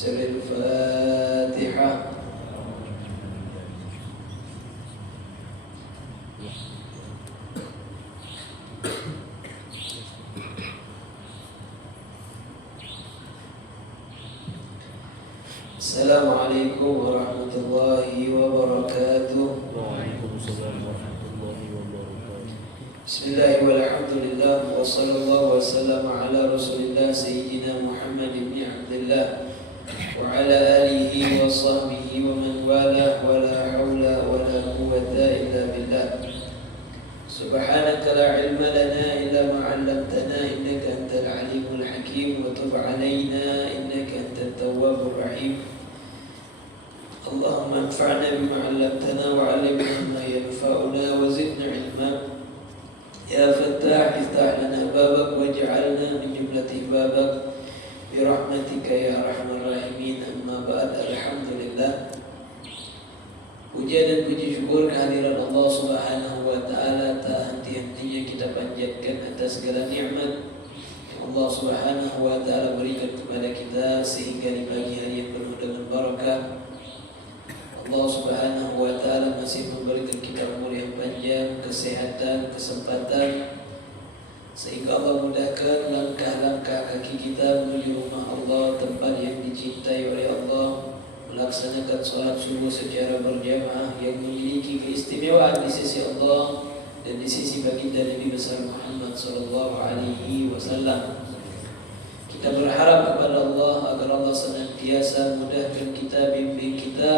سر الفاتحة. Assalamualaikum warahmatullahi wabarakatuh. Waalaikumsalam warahmatullahi wabarakatuh. Bismillah walhamdulillah wa sallallahu wa sallam ala rasulillah sayyidina Muhammad ibn Abdullah wa ala alihi wa sahbihi wa man wala wa la hawla wa la quwwata illa billah. Subhanaka la ilma lana illa ma 'allamtana innaka antal alimul hakim wa tub 'alaina innaka antat tawwabur rahim. Allahumma anfa'na bima 'allamtana wa 'allimna ma yanfa'una wa zidna 'ilma. Ya Fattah iftah lana babak waj'alna min jumlati babak birahmatika ya arhamar rahimin. Amma ba'd. Alhamdulillah, puja dan puji syukur kehadiran Allah Subhanahu wa taala tak henti-hentinya kita panjatkan atas segala nikmat yang Allah Subhanahu wa taala berikan kepada kita sehingga di pagi hari yang penuh dengan barakah Allah Subhanahu wa taala masih memberikan kita umur yang panjang, kesehatan, kesempatan, sehingga Allah mudahkan langkah-langkah kaki kita menuju rumah Allah, tempat yang dicintai oleh Allah, melaksanakan sholat subuh secara berjamaah yang memiliki keistimewaan di sisi Allah dan di sisi baginda Nabi besar Muhammad sallallahu alaihi wasallam. Kita berharap kepada Allah agar Allah senantiasa mudahkan kita, bimbing kita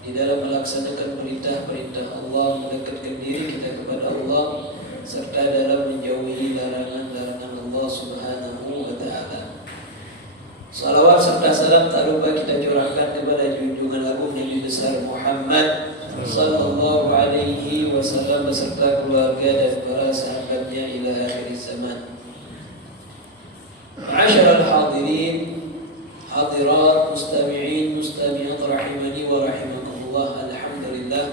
di dalam melaksanakan perintah-perintah Allah, mendekatkan diri kita kepada Allah, serta dalam menjauhi larangan-larangan Allah Subhanahu wa taala. Salawat serta salam tak lupa kita curahkan kepada junjungan agung Nabi besar Muhammad sallallahu alaihi wasallam beserta keluarga dan para sahabatnya ila akhir zaman. Ma'asyiral hadirin, hadirat, mustami'in, mustami'at rahimani wa rahimakumullah. Alhamdulillah,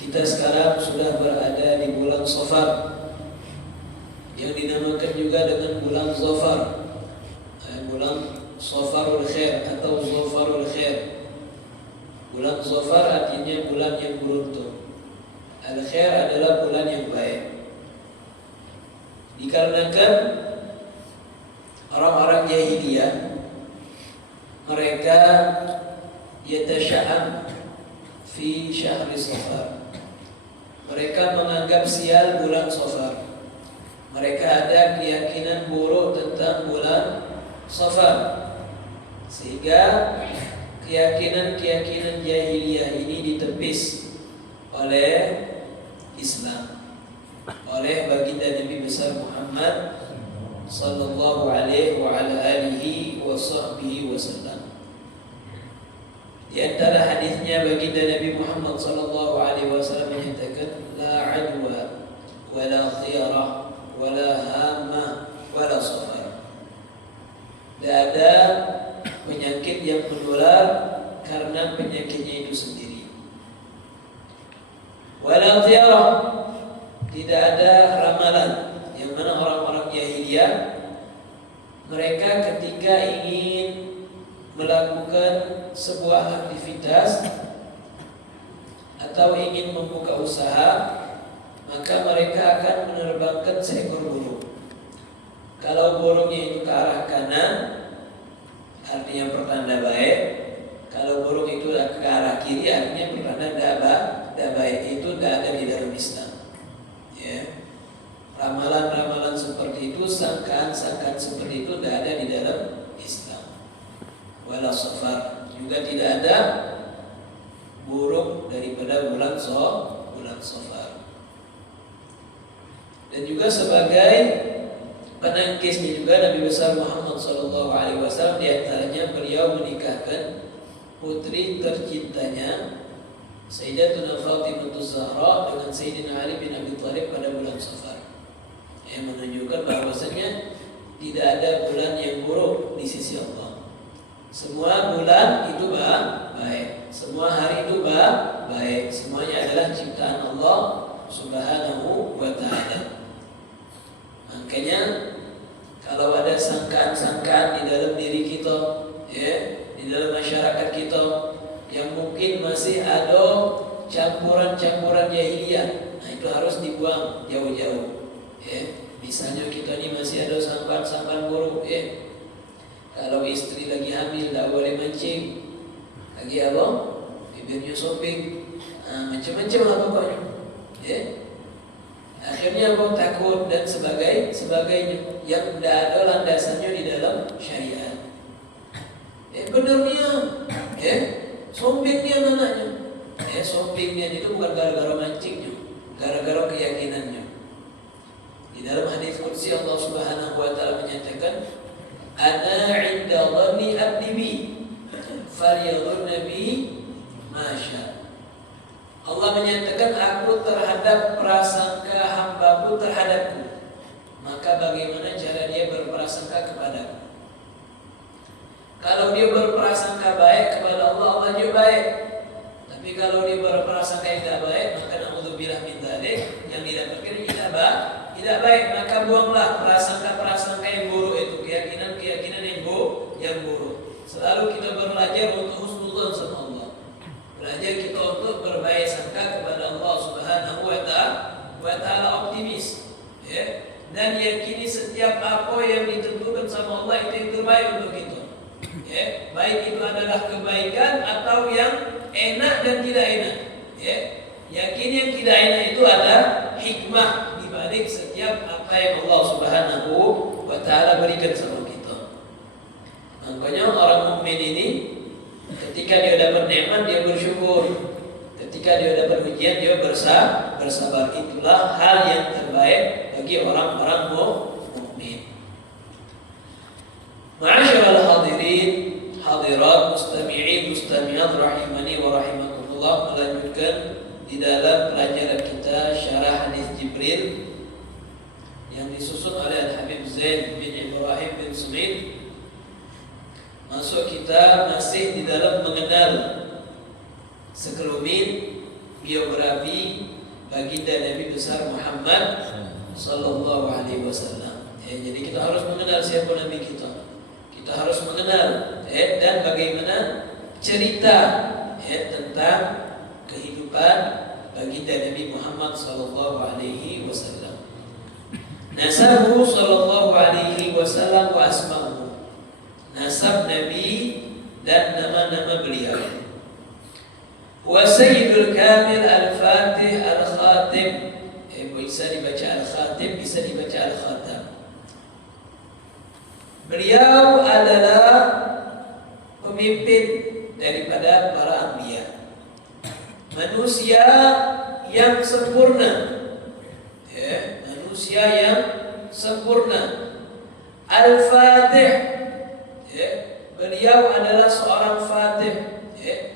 kita sekarang sudah berada di bulan Safar yang dinamakan juga dengan bulan Zafar, bulan Safarul Khair atau Zafarul Khair. Bulan Zafar artinya bulan yang beruntung. Al-Khair adalah bulan yang baik. Dikarenakan orang-orang jahiliyah mereka yatasya'am fi syahri Safar. Mereka menganggap sial bulan Safar. Mereka ada keyakinan buruk tentang bulan Safar, sehingga keyakinan-keyakinan jahiliyah ini ditepis oleh Islam, oleh baginda Nabi besar Muhammad sallallahu alaihi wa ala alihi wa sahbihi wasallam. Di antara hadisnya baginda Nabi Muhammad sallallahu alaihi wasallam menyatakan la adwa wa la khiyarah wa la hamma wa la safar. Tidak ada penyakit yang menular karena penyakitnya itu sendiri. Wa la khiyarah, tidak ada ramalan, yang mana orang-orang jahiliyah mereka ketika ingin melakukan sebuah aktivitas atau ingin membuka usaha, maka mereka akan menerbangkan seekor burung. Kalau burungnya itu ke arah kanan, artinya pertanda baik. Kalau burung itu ke arah kiri, artinya pertanda tidak baik. Itu tidak ada di dalam Islam. Ya. Ramalan-ramalan seperti itu, sangkaan-sangkaan seperti itu tidak ada di dalam Islam. Wala Safar, juga tidak ada burung daripada bulan Safar. Dan juga sebagai penangkisnya juga Nabi besar Muhammad sallallahu alaihi wasallam, di antaranya beliau menikahkan putri tercintanya Sayyidatuna Fatimah Zahra dengan Sayyidina Ali bin Abi Thalib pada bulan Safar, yang menunjukkan bahwasanya tidak ada bulan yang buruk di sisi Allah. Semua bulan itu baik, semua hari itu baik, semuanya adalah ciptaan Allah Subhanahu wa ta'ala. Makanya kalau ada ada sangkaan-sangkaan di dalam diri kita, ya, di dalam masyarakat kita yang mungkin masih ada campuran-campuran jahiliyah. Nah, itu harus dibuang jauh-jauh. Ya, misalnya kita ini masih ada sangkaan-sangkaan buruk, ya. Kalau istri lagi hamil, tak boleh mancing. Lagi apa? Bibirnya shopping, macam-macam lah pokoknya. Ya. Akhirnya abang takut dan sebagainya yang tidak ada landasannya di dalam syariat. Benarnya, shoppingnya mananya? Shoppingnya itu bukan gara-gara mancingnya, gara-gara keyakinannya. Di dalam hadis qudsi Allah Subhanahu wa taala menyatakan, "Ana 'inda dhanni 'abdi bi, falyadhunna bi ma syaa." Allah menyatakan, aku terhadap prasangka hambaku terhadapku, maka bagaimana cara dia berprasangka kepadaku. Kalau dia berprasangka baik kepada Allah, Allah juga baik. Tapi kalau dia berprasangka yang tidak baik, maka naudzubillah min dzalik, yang didapatkan tidak baik. Maka buanglah prasangka-prasangka yang buruk itu, keyakinan-keyakinan yang buruk. Selalu kita belajar untuk husnudzon sama Allah. Belajar kita untuk berbaik sangka kepada Allah Subhanahu wa taala, optimis, ya. Dan yakini setiap apa yang ditentukan sama Allah itu yang terbaik untuk kita. Ya, baik itu adalah kebaikan atau yang enak dan tidak enak. Ya, yakin yang tidak enak itu ada hikmah di balik setiap apa yang Allah Subhanahu wa taala berikan sama kita. Makanya orang mukmin ini ketika dia dapat nikmat dia bersyukur. Ketika dia dapat ujian dia bersabar. Itulah hal yang terbaik bagi orang-orang mukmin. Ma'asyiral hadirin, hadirat, mustami'in, mustami'at rahimani wa rahimakumullah, melanjutkan di dalam pelajaran kita syarah hadis Jibril yang disusun oleh Al-Habib Zain bin Ibrahim bin Sumit. Masuk kita masih di dalam mengenal sekelumit biografi baginda Nabi besar Muhammad sallallahu alaihi wasallam. Jadi kita harus mengenal siapa Nabi kita. Kita harus mengenal dan bagaimana cerita tentang kehidupan baginda Nabi Muhammad sallallahu alaihi wasallam. Nasabu sallallahu alaihi wasallam wa asma'u. Nasab Nabi dan nama-nama beliau. Wa Sayyidul Kamil Al-Fatih Al-Khatim. Bisa dibaca Al-Khatim, bisa dibaca Al-Khatam. Beliau adalah pemimpin daripada para anbiya, manusia yang sempurna, manusia yang sempurna. Al-Fatih, beliau adalah seorang fatih,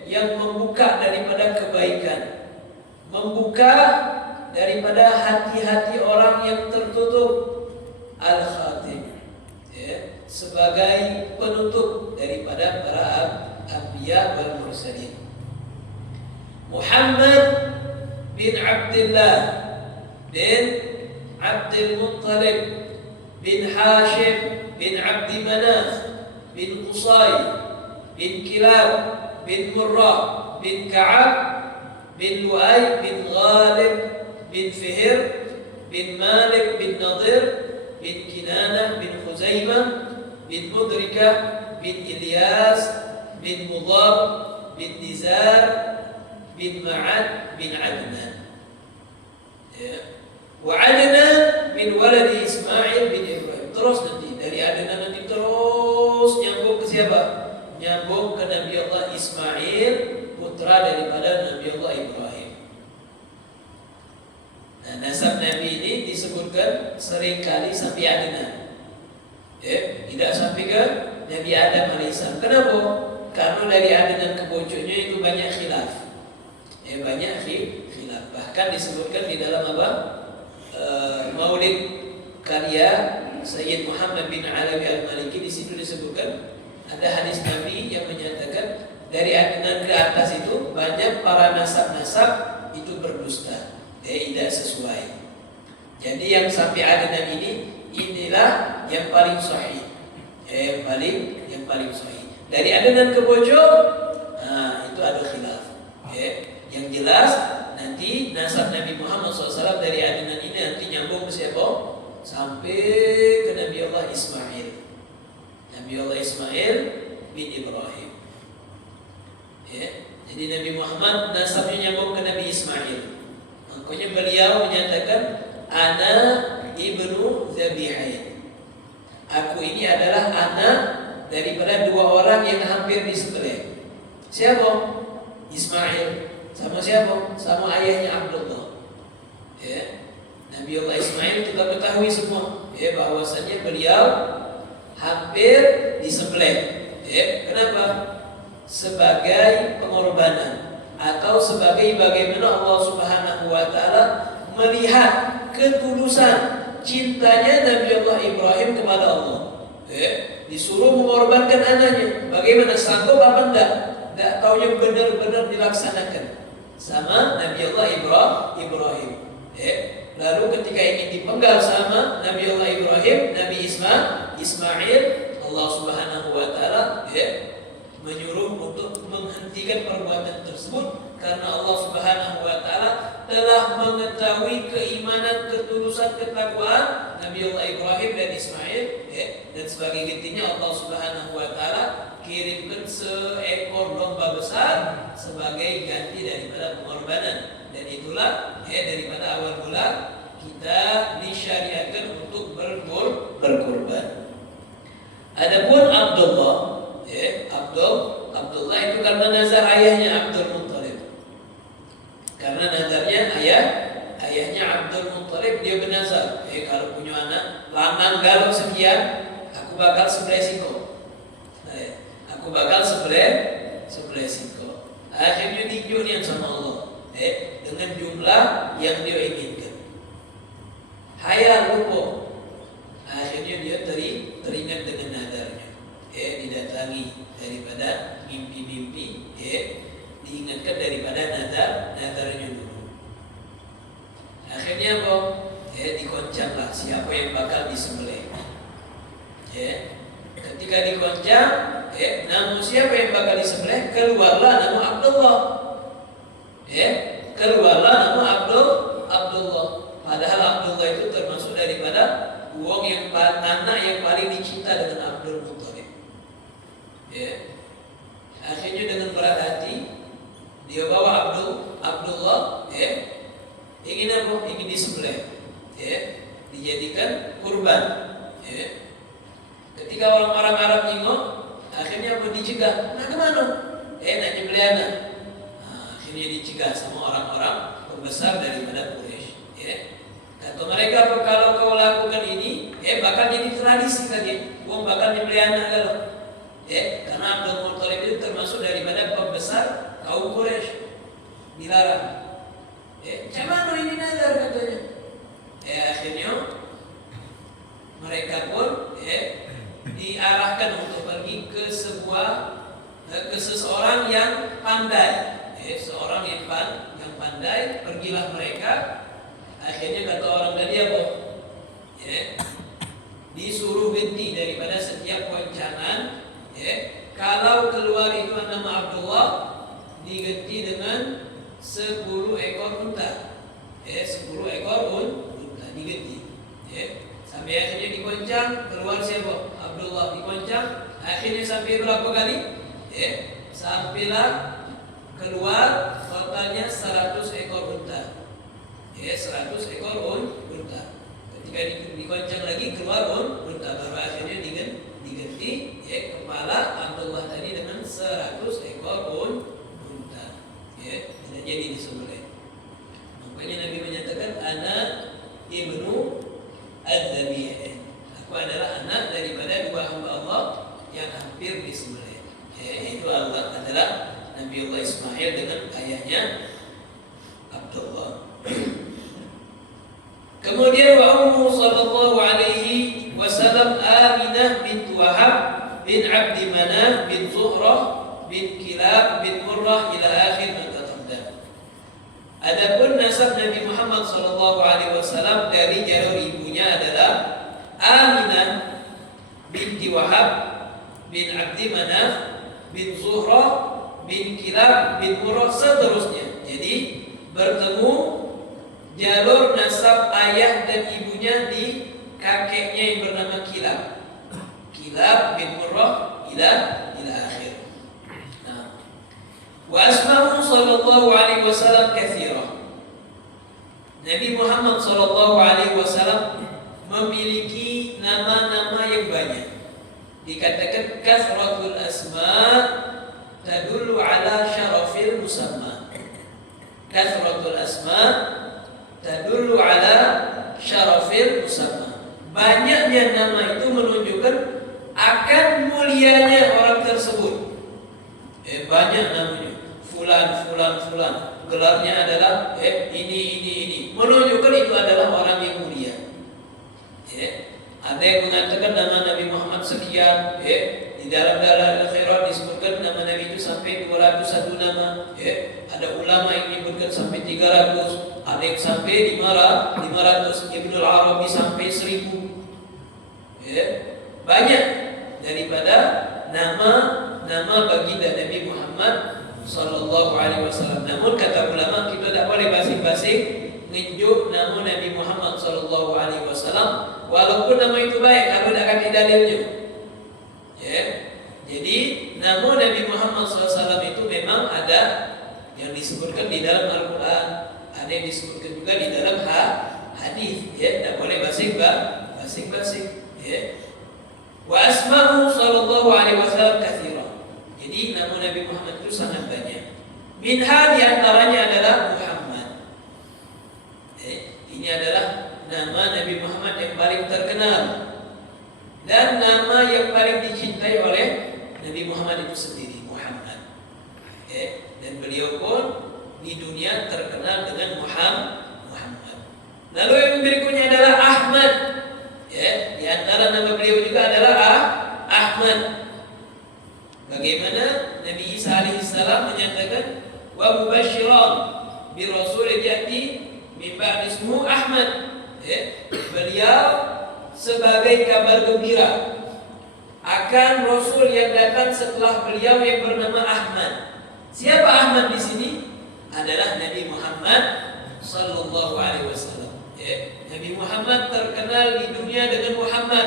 yang membuka daripada kebaikan, membuka daripada hati-hati orang yang tertutup. Al-Khatim, sebagai penutup daripada para anbiya wal mursalin. Muhammad bin Abdullah bin Abdul Muttalib bin Hashim bin Abdi Manaf bin Qusay bin Kilab bin Murrah bin Ka'ab bin Lu'ay bin Ghalib bin Fihr bin Malik bin Nadir bin Kinanah bin Khuzaimah bin Mudrikah bin Ilyas bin Mudhab bin Nizar bin Ma'ad bin Adnan. Wa Adnan bin waladi Ismail bin Ibrahim. Terus nanti dari Adnan nanti terus nyambung ke siapa? Nyambung ke Nabi Allah Ismail, putra daripada Nabi Allah Ibrahim. Nah, nasab Nabi ini disebutkan seringkali sampai Adnan. Tidak sampai ke Nabi Adam alaihissalam. Kenapa? Karena dari Adnan ke bocoknya itu banyak khilaf. Banyak khilaf. Bahkan disebutkan di dalam apa? Maulid karya Sayyid Muhammad bin Alawi Al-Maliki, di situ disebutkan ada hadis Nabi yang menyatakan dari Adnan ke atas itu banyak para nasab-nasab itu berdusta, tidak sesuai. Jadi yang sampai Adnan inilah yang paling sahih. Yang paling sahih. Dari adenan ke pojok, itu ada khilaf. Yang jelas nanti nasab Nabi Muhammad SAW dari adenan ini nanti nyambung ke siapa? Sampai ke Nabi Allah Ismail. Nabi Allah Ismail bin Ibrahim. Jadi Nabi Muhammad nasabnya nyambung ke Nabi Ismail. Makanya beliau menyatakan ana ibnu Zabihain. Aku ini adalah anak daripada dua orang yang hampir disembelih. Siapa? Ismail. Sama siapa? Sama ayahnya Abdullah. Nabi Allah Ismail kita ketahui semua bahwasanya beliau hampir disembelih. Kenapa? Sebagai pengorbanan atau sebagai bagaimana Allah Subhanahu wa taala melihat ketulusan cintanya Nabi Allah Ibrahim kepada Allah. Disuruh mengorbankan anaknya. Bagaimana, sanggup apa enggak? Enggak taunya benar-benar dilaksanakan sama Nabi Allah Ibrahim. Lalu ketika ingin dipenggal sama Nabi Allah Ibrahim, Nabi Ismail, Allah Subhanahu wa taala menyuruh untuk menghentikan perbuatan tersebut karena Allah Subhanahu wa taala telah mengetahui keimanan, ketulusan, ketakwaan Nabi Allah Ibrahim dan Ismail, dan sebagai gantinya Allah Subhanahu wa taala kirimkan seekor domba besar sebagai ganti daripada pengorbanan. Dan itulah daripada awal mula kita disyariatkan untuk berkorban. Adapun Abdullah, Abdullah itu karena nazar ayahnya Abdul Muttalib. Karena nazarnya ayahnya Abdul Muttalib, dia bernazar, kalau punya anak lanang galau sekian, aku bakal sembelih siko. Aku bakal sembelih siko. Akhirnya dijual sama Allah dengan jumlah yang dia inginkan. Hayal lupa. Akhirnya dia teringat dengan nazarnya. Didatangi daripada mimpi-mimpi, diingatkan daripada nazarnya dulu. Akhirnya apa? Dikoncanglah siapa yang bakal disembelih. Ketika dikoncang, namun siapa yang bakal disembelih? Keluarlah nama Abdullah. Keluarlah nama Abdullah. Padahal Abdullah itu termasuk daripada anak yang paling dicinta dengan Abdul Muttalib. Akhirnya dengan berat hati dia bawa Abdullah, ingin apa? Ingin disembelih, dijadikan kurban. Ketika orang-orang Arab tengok, akhirnya apa? Dicegah. Nah kemana? Nak nyembelih anak. Akhirnya dicegah sama orang-orang pembesar daripada Quraisy. Kata mereka, kalau kau lakukan ini, bakal jadi tradisi lagi. Kau bakal nyembelih anak kalau. Karena Abdul Muttalib itu termasuk daripada pembesar kaum Quraisy. Dilarang. Macam ini nazar katanya. Akhirnya mereka pun diarahkan untuk pergi ke seseorang yang pandai. Seorang yang pandai, pergilah mereka. Akhirnya kata orang tadi apa? Disuruh ganti daripada setiap koncangan. Kalau keluar itu nama Abdullah, diganti dengan 10 ekor unta. 10 ekor unta diganti. Sampai akhirnya dikoncang, keluar siapa? Abdullah dikoncang. Akhirnya sampai berapa kali? Sampailah keluar totalnya 100 ekor unta. 100 ekor unta. Ketika dikoncang lagi keluar unta, baru akhirnya diganti kepala Abdullah tadi dengan 100 ekor unta. Tidak jadi disembelih. Makanya Nabi menyatakan ana ibnu Az-Zabihain. Aku adalah anak daripada dua hamba Allah yang hampir disembelih. Itu Allah adalah Nabi Allah Ismail dengan ayahnya Abdullah. Kemudian wa ummu sallallahu alaihi wasallam Aminah bint Wahab bin Abdi Manaf bin Zuhrah bin Kilab bin Murrah ila akhir mutaqaddam. Adapun nasab Nabi Muhammad sallallahu alaihi wasallam dari jalur ibunya adalah Aminah binti binti Wahab bin Abdi Manaf bin Zuhra bin Kilab bin Murrah seterusnya. Jadi bertemu jalur nasab ayah dan ibunya di kakeknya yang bernama Kilab. Kilab bin Murrah ila akhir. Nah, wa asma'u sallallahu alaihi wasallam katsira. Nabi Muhammad sallallahu alaihi wasallam memiliki nama-nama yang banyak. Dikatakan kasratul asma' tadullu ala syarafil musamma. Kasratul asma' tadullu ala syarafil musamma. Banyaknya nama itu menunjukkan akan mulianya orang tersebut. Banyak namanya. Fulan. Gelarnya adalah ini. Menunjukkan itu adalah orang yang mulia. Ada yang mengatakan nama Nabi Muhammad sekian. Di dalam al-khairat disebutkan nama Nabi itu sampai 201 nama. Ada ulama yang menyebutkan sampai 300. Ada yang sampai 500. Ibnu Arabi sampai 1000. Banyak daripada nama baginda Nabi Muhammad sallallahu alaihi wasallam. Namun kata ulama, kita tidak boleh basing-basing menunjuk nama Nabi Muhammad sallallahu alaihi wasallam walaupun nama itu baik kalau tidak ada dalilnya. Jadi nama Nabi Muhammad sallallahu alaihi wasallam itu memang ada yang disebutkan di dalam Al-Qur'an, ada yang disebutkan juga di dalam hadis. Tidak boleh basing-basing. Wa asma'u sallallahu alaihi wasallam katsira. Jadi nama Nabi Muhammad itu sangat banyak. Minha di antaranya adalah Muhammad. Ini adalah nama Nabi Muhammad yang paling terkenal dan nama yang paling dicintai oleh Nabi Muhammad itu sendiri, Muhammad. Dan beliau pun di dunia terkenal dengan Muhammad. Lalu yang berikutnya adalah Ahmad. Di antara nama beliau juga adalah Ahmad. Bagaimana Nabi Isa alaihissalam menyatakan wa mubasysyiran bi rasulin ya'ti min ba'di ismuhu Ahmad. Beliau sebagai kabar gembira akan rasul yang datang setelah beliau yang bernama Ahmad. Siapa Ahmad di sini? Adalah Nabi Muhammad sallallahu alaihi wasallam. Nabi Muhammad terkenal di dunia dengan Muhammad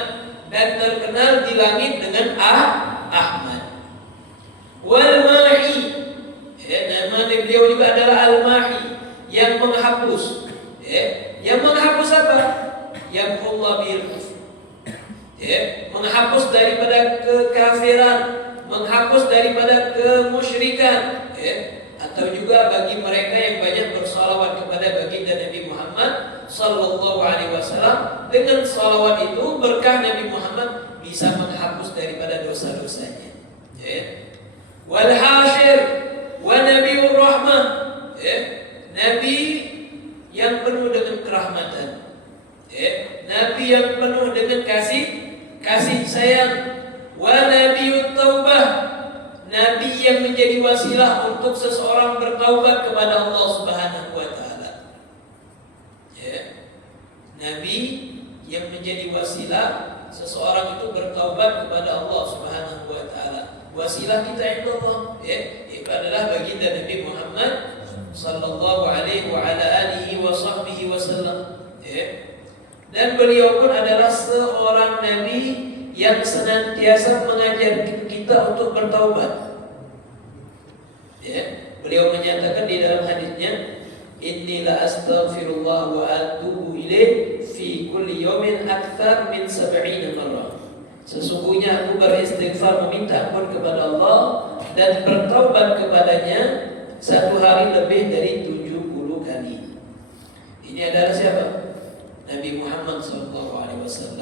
dan terkenal di langit dengan Ahmad. Wal Mahi, nama beliau juga adalah Al-Mahi, yang menghapus. Yang menghapus apa? Yang Allah bil kufr. Menghapus daripada kekafiran, menghapus daripada kemusyrikan. Atau juga bagi mereka yang banyak bersalawat kepada baginda Nabi Muhammad sallallahu alaihi wasallam, dengan salawat itu berkah Nabi Muhammad bisa menghapus daripada dosa-dosanya. Wal Hasyir wa Nabiur Rahmah, Nabi yang penuh dengan kerahmatan, Nabi yang penuh dengan kasih sayang. Wa Nabiut Taubah, Nabi yang menjadi wasilah untuk seseorang bertaubat kepada Allah Subhanahu wa taala. Nabi yang menjadi wasilah seseorang itu bertaubat kepada Allah Subhanahu wa taala. Wasilah kita kepada Allah, itu adalah baginda Nabi Muhammad sallallahu alaihi wa ala alihi wa sahbihi wasallam. Dan beliau pun adalah seorang nabi yang senantiasa mengajarkan kita untuk bertaubat. Beliau menyatakan di dalam hadisnya, inni la astaghfirullah wa atubu ilaih fi kulli yawmin akthar min 70 marrah. Sesungguhnya aku beristighfar meminta ampun kepada Allah dan bertaubat kepadanya satu hari lebih dari 70 kali. Ini adalah siapa? Nabi Muhammad SAW.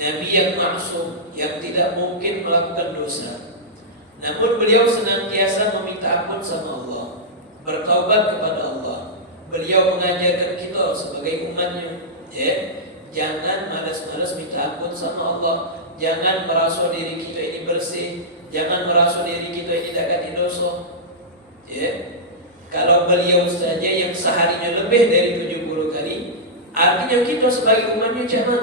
Nabi yang maksum, yang tidak mungkin melakukan dosa. Namun beliau senantiasa meminta ampun sama Allah, bertaubat kepada Allah. Beliau mengajarkan kita sebagai umatnya, jangan malas-malas minta ampun sama Allah. Jangan merasa diri kita ini bersih, jangan merasa diri kita ini tidak ada dosa. Kalau beliau saja yang seharinya lebih dari 70 kali, artinya kita sebagai umatnya jangan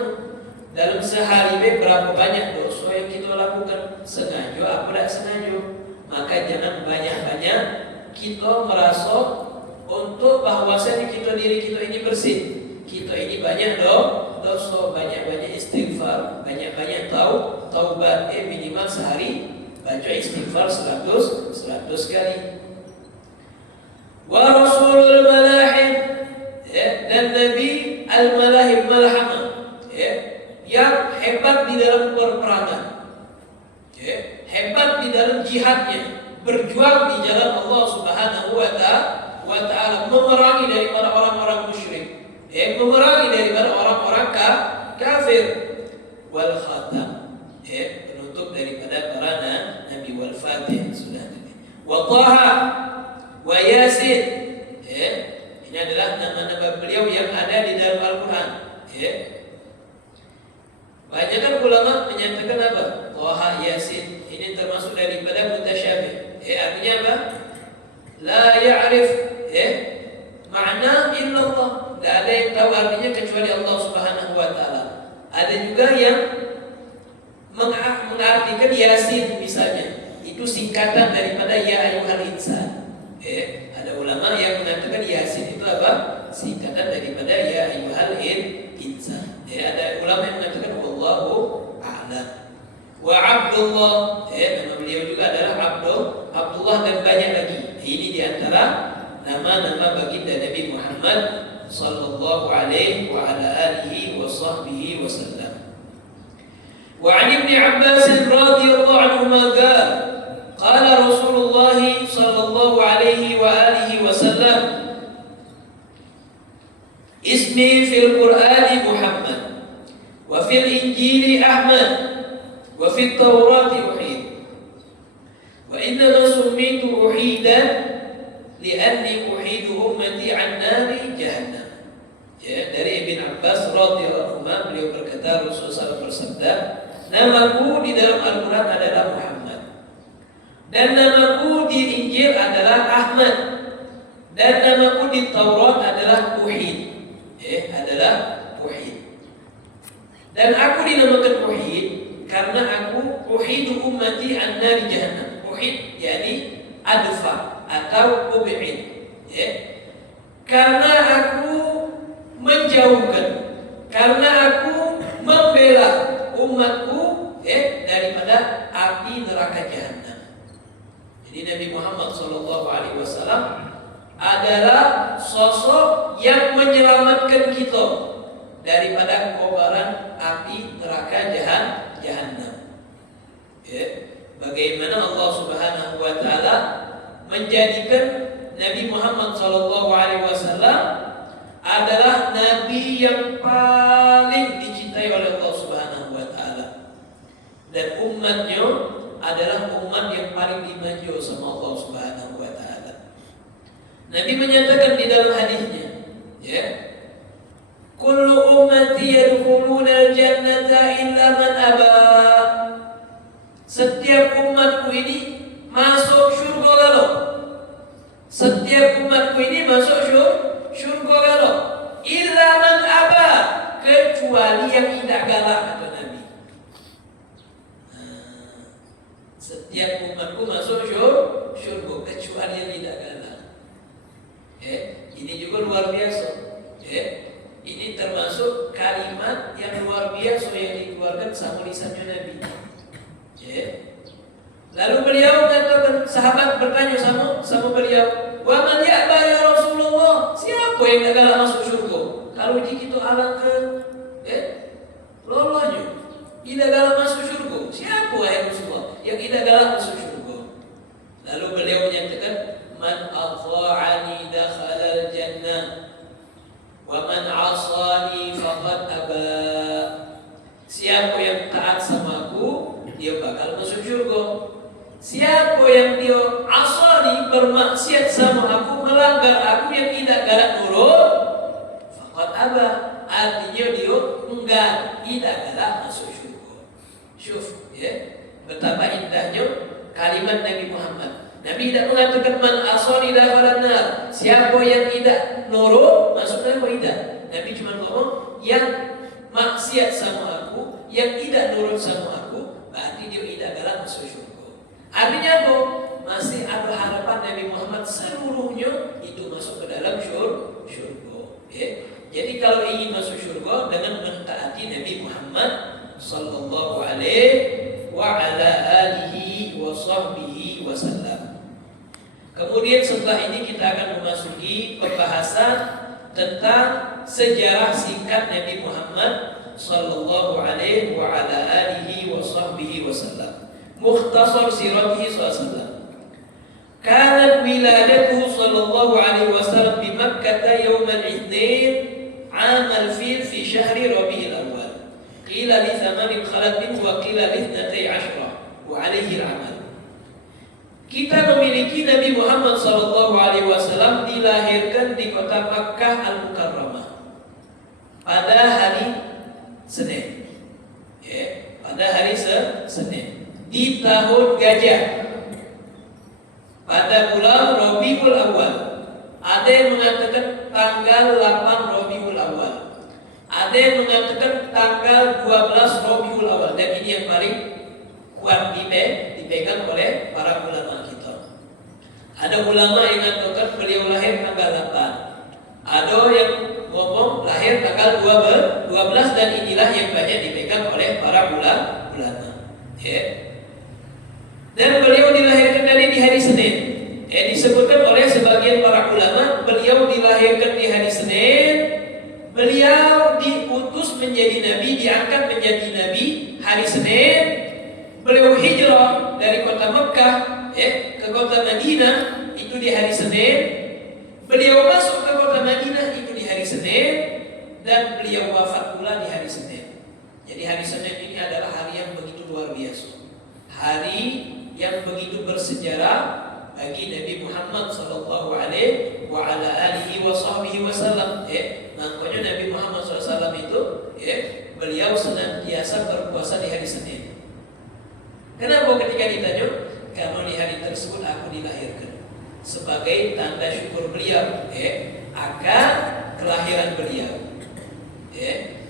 dalam sehari berapa berapa banyak dosa yang kita lakukan, sengaja apa tidak sengaja. Maka jangan banyak-banyak kita merasa untuk bahwasanya diri kita ini bersih. Kita ini banyak dosa, banyak-banyak istighfar, banyak-banyak taubat. Minimal sehari baca istighfar 100 kali. Wa rasulul malahib, dan Nabi al-malahib, malhamah, yang hebat di dalam perperangan, hebat di dalam jihadnya, berjuang di jalan Allah Subhanahu wa Ta'ala, memerangi daripada orang-orang musyrik, memerangi daripada orang-orang kafir. Wal khatam, penutup daripada para nabi, wal fatih sudah. Wa Taha wa Yasin, ini adalah nama-nama beliau yang ada di dalam Al-Quran. Banyak kan ulama menyatakan apa? Taha, Yasin, ini termasuk daripada mutasyabih. Artinya apa? La ya'rif makna illallah. Tidak ada yang tahu artinya kecuali Allah Subhanahu wa Ta'ala. Ada juga yang mengartikan Yasin misalnya, itu singkatan daripada ya ayyuhal insan. Ada ulama yang mengatakan Yasin itu apa? Singkatan daripada ya ayyuhal insan. Ada ulama yang mengatakan wallahu a'lam. Wa Abdullah, nama beliau juga adalah Abdullah, dan banyak lagi. Ini diantara nama-nama baginda Nabi Muhammad sallallahu alaihi wa ala alihi wa sahbihi wa sallam. Wa 'an Ibn Abbas radhiyallahu anhuma qala Rasulullah sallallahu alaihi wa alihi wa sallam, ismi fil Qur'ani Muhammad, wa fil Injili Ahmad, wa fil Taurati Uhid, wa innama summitu uhidan li'anni uhidu ummati an nari jahannam. Dari Ibn Abbas radhiyallahu anhu, beliau berkata, Rasulullah SAW bersabda, namaku di dalam Al-Quran adalah Muhammad, dan namaku di Injil adalah Ahmad, dan namaku di Taurat adalah Uhid, adalah Uhid. Dan aku dinamakan Uhid karena aku uhidu ummati an nari jahannam. Uhid yakni adfa atau ub'id, karena aku menjauhkan, karena aku membela umatku daripada api neraka jahanam. Jadi Nabi Muhammad SAW adalah sosok yang menyelamatkan kita daripada kobaran api neraka jahanam. Bagaimana Allah Subhanahu wa Ta'ala menjadikan Nabi Muhammad SAW adalah nabi yang paling dicintai oleh Allah Subhanahu wa Ta'ala, dan umatnya adalah umat yang paling dimanja sama Allah Subhanahu wa Ta'ala. Nabi menyatakan di dalam hadisnya, kullu ummati yadkhuluna al-jannata illa man aba. Setiap umatku ini masuk syurga kalau. Setiap umatku ini masuk syurga kalau. Illa man aba, kecuali yang tidak galak, kata Nabi. Setiap umatku masuk syurga kecuali yang tidak galak. Ini juga luar biasa. Ini termasuk kalimat yang luar biasa yang dikeluarkan sama lisannya Nabi. Lalu beliau mengatakan, sahabat bertanya sama beliau, wa man ya'ba ya Rasulullah, siapa yang tak galak masuk syurga? Kalau kita alangkah lolonya tidak galak masuk syurga, siapa wahai Rasulullah yang tidak galak masuk syurga? Lalu beliau menyatakan, man ata'ani dakhala al-jannah wa man 'asani faqad aba. Siapa yang taat sama aku, dia bakal masuk syurga. Siapa yang dia asani, bermaksiat sama aku, melanggar aku, yang tidak galak nurut, faqad aba, artinya dia enggak, tidak galak masuk syurga. Syuf, betapa indahnya kalimat Nabi Muhammad. Nabi tidak mengatakan man asani dakhalan nar, siapa yang tidak nurut masuk neraka, tidak. Nabi cuma ngomong yang maksiat sama aku, yang tidak nurut sama aku, berarti dia tidak dalam masuk syurga. Artinya apa? Masih ada harapan Nabi Muhammad seluruhnya itu masuk ke dalam syurga. Ya. Jadi kalau ingin masuk syurga dengan mentaati Nabi Muhammad sallallahu alaihi wa ala alihi wa sahbihi wasallam. Kemudian setelah ini kita akan memasuki pembahasan tentang sejarah singkat Nabi Muhammad sallallahu alaihi wa ala alihi wa sahbihi wasallam. Mukhtasar siratihi sallallahu. Kanat wiladatuhu sallallahu alaihi wasallam di Makkah yawm al-Ithnain 'am al-Fil fi syahri Rabi'il Awwal. Qila li 8 khalat minhu wa qila li 12 wa alaihi al-amal. Kita memiliki Nabi Muhammad sallallahu alaihi wasallam dilahirkan di kota Makkah Al-Mukarramah pada hari Senin. Ya, pada hari Senin di tahun Gajah pada bulan Rabiul Awal. Ada yang mengatakan tanggal 8 Rabiul Awal. Ada yang mengatakan tanggal 12 Rabiul Awal. Dan ini yang paling kuat dipegang oleh para ulama kita. Ada ulama yang mengatakan beliau lahir tanggal 8. Ada yang ngomong lahir tanggal 12 dan inilah yang banyak dipegang oleh para ulama. Ya. Dan beliau dilahirkan di hari Senin. Disebutkan oleh sebagian para ulama, beliau dilahirkan di hari Senin. Beliau diutus menjadi nabi, diangkat menjadi nabi hari Senin. Beliau hijrah dari kota Mekah ke kota Madinah itu di hari Senin. Beliau masuk ke kota Madinah itu di hari Senin dan beliau wafat pula di hari Senin. Jadi hari Senin ini adalah hari yang begitu luar biasa. Hari yang begitu bersejarah bagi Nabi Muhammad sallallahu alaihi wa ala alihi wa sahbihi wasallam. Makanya Nabi Muhammad SAW itu beliau senantiasa berpuasa di hari Senin. Kenapa ketika ditanya? Karena di hari tersebut aku dilahirkan sebagai tanda syukur beliau akan kelahiran beliau.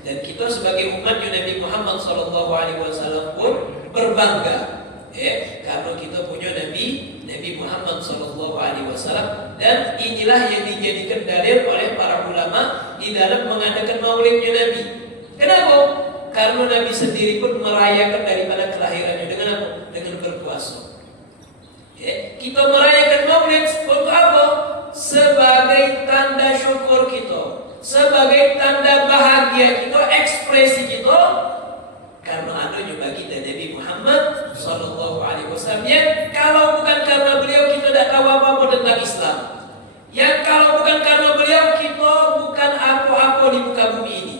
Dan kita sebagai umatnya Nabi Muhammad SAW pun berbangga karena kita punya Nabi Muhammad SAW. Dan inilah yang dijadikan dalil oleh para ulama di dalam mengadakan maulidnya Nabi. Kenapa? Karena Nabi sendiri pun merayakan daripada kelahirannya dengan apa? Dengan berpuasa. Kita merayakan maulid untuk apa? Sebagai tanda syukur kita, sebagai tanda bahagia kita, ekspresi kita, karena adanya bagi Nabi Muhammad sallallahu alaihi wasallam yang kalau bukan karena beliau kita tidak tahu apa-apa tentang Islam. Yang kalau bukan karena beliau kita bukan apa-apa di muka bumi ini.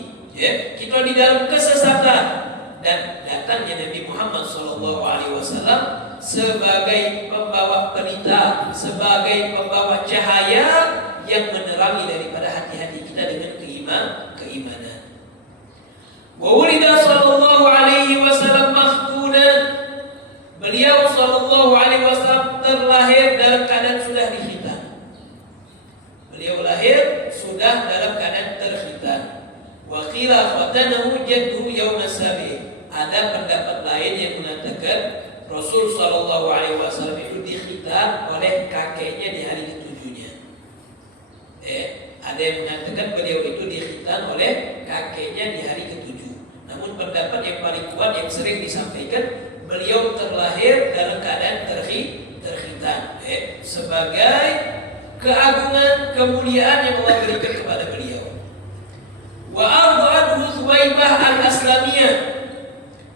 Kita di dalam kesesatan. Dan datangnya Nabi Muhammad sallallahu alaihi wasallam sebagai pembawa pelita, sebagai pembawa cahaya yang menerangi daripada hati-hati kita dengan keimanan. Wa wulida sallallahu alaihi wasallam makhtunan. Beliau sallallahu alaihi wasallam terlahir dalam keadaan sudah dikhitan. Beliau lahir sudah dalam keadaan terkhitan. Wa qila khatanahu jadduhu yaum as-sabi'. Ada pendapat lain yang mengatakan Rasul sallallahu alaihi wasallam itu dikhitan oleh kakeknya di hari ketujuhnya. Ada yang mengatakan beliau itu dikhitan oleh kakeknya di hari ketujuh. Namun pendapat yang paling kuat yang sering disampaikan, beliau terlahir dalam keadaan terkhitan sebagai keagungan, kemuliaan yang Allah berikan kepada beliau. Wa arda'athu Thuwaibah al-Aslamiyah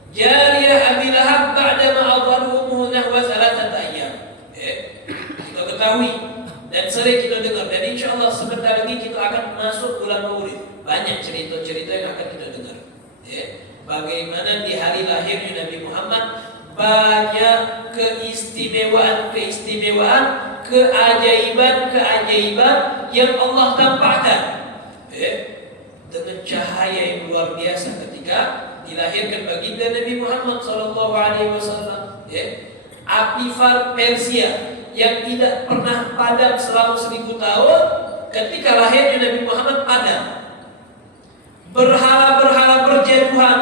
jariyah Abi Lahab ba'dama adharuhu nahwa 3 ayyam. Kita ketahui dan sering kita dengar, dan insyaallah sebentar lagi kita akan masuk bulan Maulid. Banyak cerita-cerita yang akan kita dengar. Bagaimana di hari lahirnya Nabi Muhammad banyak keistimewaan, keajaiban yang Allah tampakkan dengan cahaya yang luar biasa ketika dilahirkan baginda Nabi Muhammad sallallahu alaihi wasallam. Api Persia yang tidak pernah padam selama 1000 tahun, ketika lahirnya Nabi Muhammad padam. Berhala-berhala berjatuhan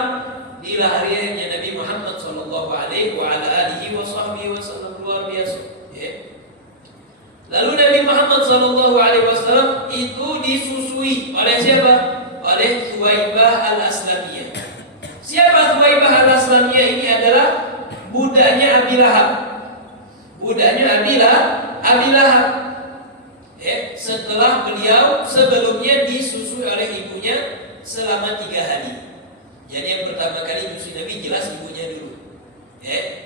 di lahirnya Nabi Muhammad sallallahu alaihi wa ala alihi wasallam. Luar biasa, ya. Lalu Nabi Muhammad sallallahu alaihi wasallam itu disusui oleh siapa? Oleh Thuwaibah al-Aslamiyah. Siapa Thuwaibah al-Aslamiyah ini? Adalah budaknya Abi Lahab. Budaknya Abi Lahab. Setelah beliau sebelumnya disusui oleh ibunya selama 3 hari. Jadi yang pertama kali menyusui Nabi jelas ibunya dulu.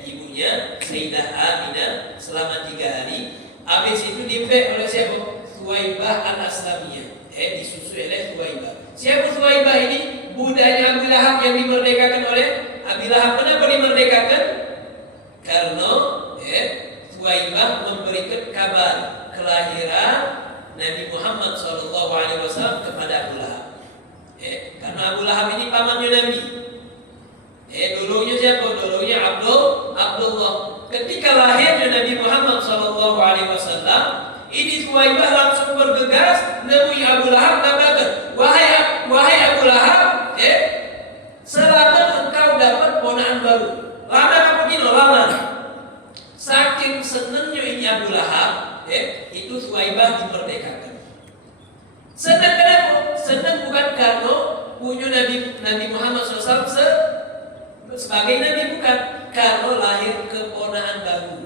Ibunya Sayyidah Aminah selama 3 hari. Habis itu dipek oleh siapa? Thuwaibah al-Aslamiyah. Disusui oleh Thuwaibah. Siapa Thuwaibah ini? Budaknya Abi Lahab yang dimerdekakan oleh Abi Lahab. Kenapa dimerdekakan? Karena Thuwaibah memberikan kabar kelahiran Nabi Muhammad SAW kepada Abu Lahab. Karena Abu Lahab ini pamannya Nabi. Dulunya siapa? Dulunya Abdullah. Ketika lahirnya Nabi Muhammad SAW, ini Thuwaibah langsung bergegas nemui Abu Lahab katakan, wahai Abu Lahab, selamat engkau dapat ponakan baru. Lama kamu ini lama. Saking senangnya ini Abu Lahab, itu Thuwaibah dimerdekakan. Senang kenapa? Senang bukan karena punya Nabi Muhammad SAW sebagai Nabi, bukan, karena lahir keponakan baru.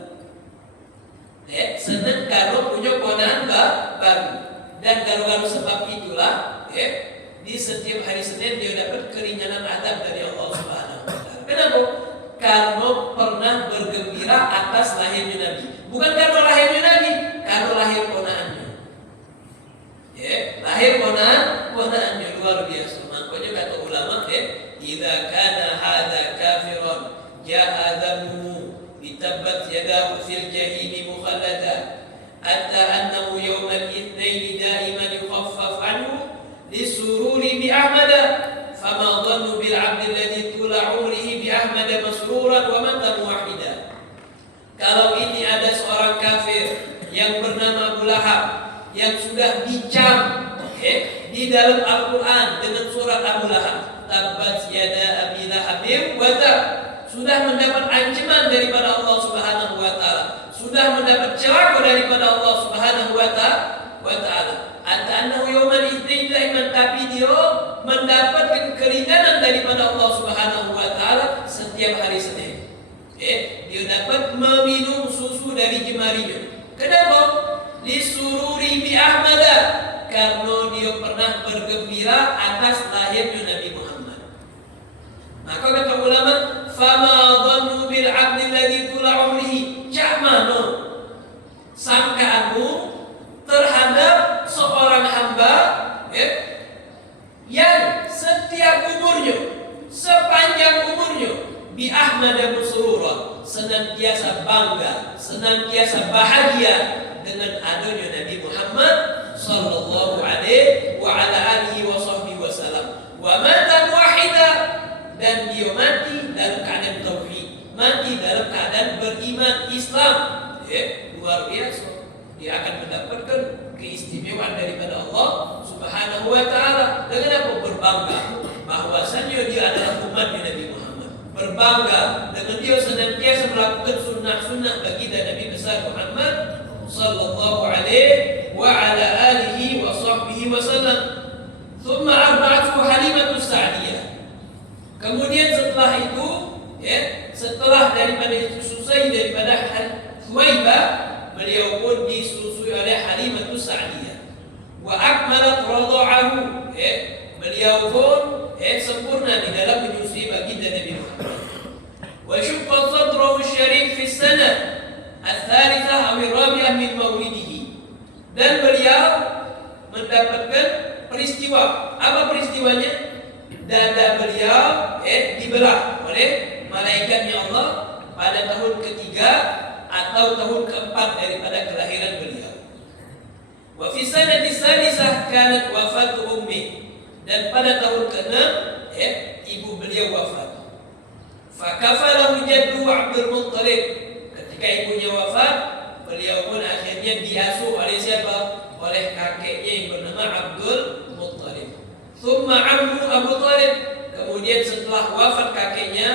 Senang karena punya ponakan baru. Dan gara-gara sebab itulah, di setiap hari Senin dia dapat keringanan adab dari Allah Subhanahu wa taala. Kenapa? Karena pernah bergembira atas lahirnya Nabi. Bukan karena lahirnya Nabi, karena lahir ponakannya. Lahir ponakannya luar biasa. Makanya kata ulama, idza kana hadza kafiran ja'a dhammu bitabbat yadahu fil jahim mukhallada hatta annahu yawm al-ithnain daiman yukhaffaf anhu lisururi bi ahmada fama dhannu bil 'abdi alladhi tula 'umrihi bi ahmada masruran wa mata muwahhida. Kalau ini ada seorang kafir yang bernama Abu Lahab yang sudah dicam di dalam Al-Quran dengan surat Abu Lahab, tabbat yada Abi Lahabin wa tab, sudah mendapat ancaman daripada Allah Subhanahu wa taala, sudah mendapat celaka daripada Allah Subhanahu wa taala. Annahu yawmal itsnain daiman, tapi dia mendapatkan keringanan daripada Allah Subhanahu wa taala setiap hari Senin. Dia dapat meminum susu dari jemarinya. Kenapa? Lisururi bi ahmada, karena dia pernah bergembira atas lahirnya Nabi Muhammad. Maka kata ulama, fama dhannu bil 'abdi alladhi tula 'umrihi, jamano sangkaanmu terhadap seorang hamba yang setiap umurnya, sepanjang umurnya, bi ahmad musrura, senantiasa bangga, senantiasa bahagia dengan adanya Nabi Muhammad sallallahu alaihi wa ala alihi wasallam. Wa mata muwahhida, dan dia mati dalam keadaan tauhid, mati dalam keadaan beriman Islam. Luar biasa. Dia akan mendapatkan keistimewaan daripada Allah Subhanahu wa taala. Dengan apa? Berbangga bahwasanya dia adalah umatnya Nabi Muhammad. Berbangga dengan dia senantiasa melakukan sunnah-sunnah baginda Nabi besar Muhammad sallallahu alaihi wa ala alihi wa sahbihi wasallam. Thumma arba'atu Halimatus Sa'diyah. Kemudian setelah itu, setelah daripada itu selesai daripada Thuwaibah, beliau pun disusui oleh Halimatus Sa'diyah. Wa akmalat radha'ahu, beliau pun sempurna di dalam menyusui baginda Nabi Muhammad. Wa syaqqa sadrahu syarif fi sanah al-thalithah aw ar-rabi'ah min maulidihi. Dan beliau mendapatkan peristiwa. Apa peristiwanya? Dada beliau dibelah oleh malaikatnya Allah pada tahun ketiga atau tahun keempat daripada kelahiran beliau. Wa fi sanati sadisah kanat wafatu ummi, dan pada tahun ke-6 ibu beliau wafat. Fa kafalahu jaddu Abdul Muttalib. Ketika ibunya wafat, beliau pun akhirnya diasuh oleh siapa? Oleh kakeknya yang bernama Abdul Muttalib. Thumma ammu Abu Talib, Kemudian setelah wafat kakeknya,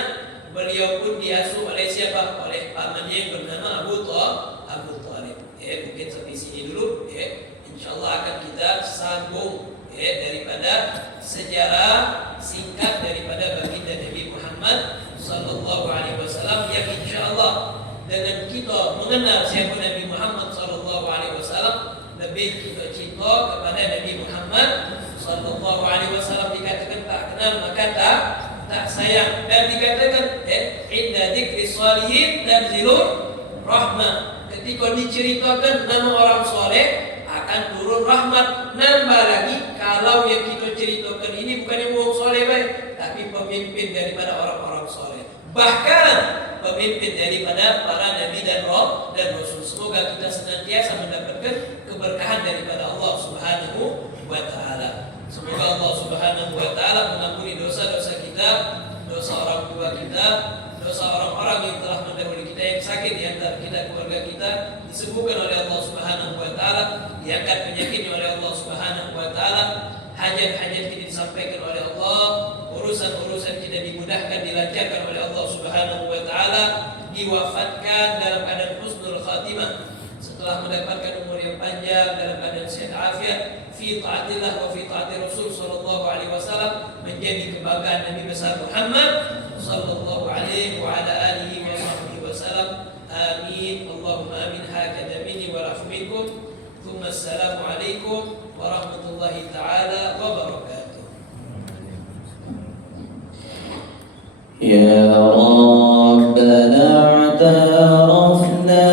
beliau pun diasuh oleh siapa? Oleh pamannya yang bernama Abu Thalib. Mungkin sampai sini dulu. Insyaallah akan kita sambung daripada sejarah singkat daripada baginda Nabi Muhammad sallallahu alaihi wasallam, yang insyaallah dengan kita mengenal siapa Nabi Muhammad sallallahu alaihi wasallam, lebih kita cinta kepada Nabi Muhammad sallallahu alaihi wasallam. Dikatakan tak kenal maka tak sayang, dan dikatakan inda dzikri sholihin tanzilur rahmah. Ketika diceritakan nama orang soleh akan turun rahmat. Nambah lagi kalau yang kita ceritakan ini bukan yang orang soleh baik, tapi pemimpin daripada orang-orang soleh, bahkan pemimpin daripada para nabi dan rasul. Semoga kita senantiasa mendapatkan keberkahan daripada Allah Subhanahu wa taala. Semoga Allah Subhanahu wa taala mengampuni dosa-dosa kita, dosa orang tua kita, dosa orang-orang yang telah mendahului kita yang sakit di antara kita, keluarga kita, disembuhkan oleh Allah Subhanahu wa taala, diangkat penyakitnya oleh Allah Subhanahu wa taala, hajat-hajat kita disampaikan oleh Allah, urusan-urusan kita dimudahkan, dilancarkan oleh Allah Subhanahu wa taala, diwafatkan dalam keadaan husnul khatimah, setelah mendapatkan umur yang panjang dalam keadaan sehat afiat, fi taatillah wa fi taati Rasul sallallahu alaihi wasallam, menjadi kebanggaan Nabi besar Muhammad sallallahu alaihi wa ala alihi wa sahbihi wasallam. Amin. Allahumma amin. Hakadha minni wa afu minkum. Thumma assalamu alaikum warahmatullahi taala wabarakatuh. Ya Rabbana a'tarafna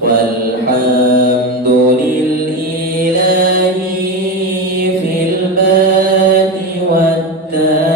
والحمد لله في الباد والتالي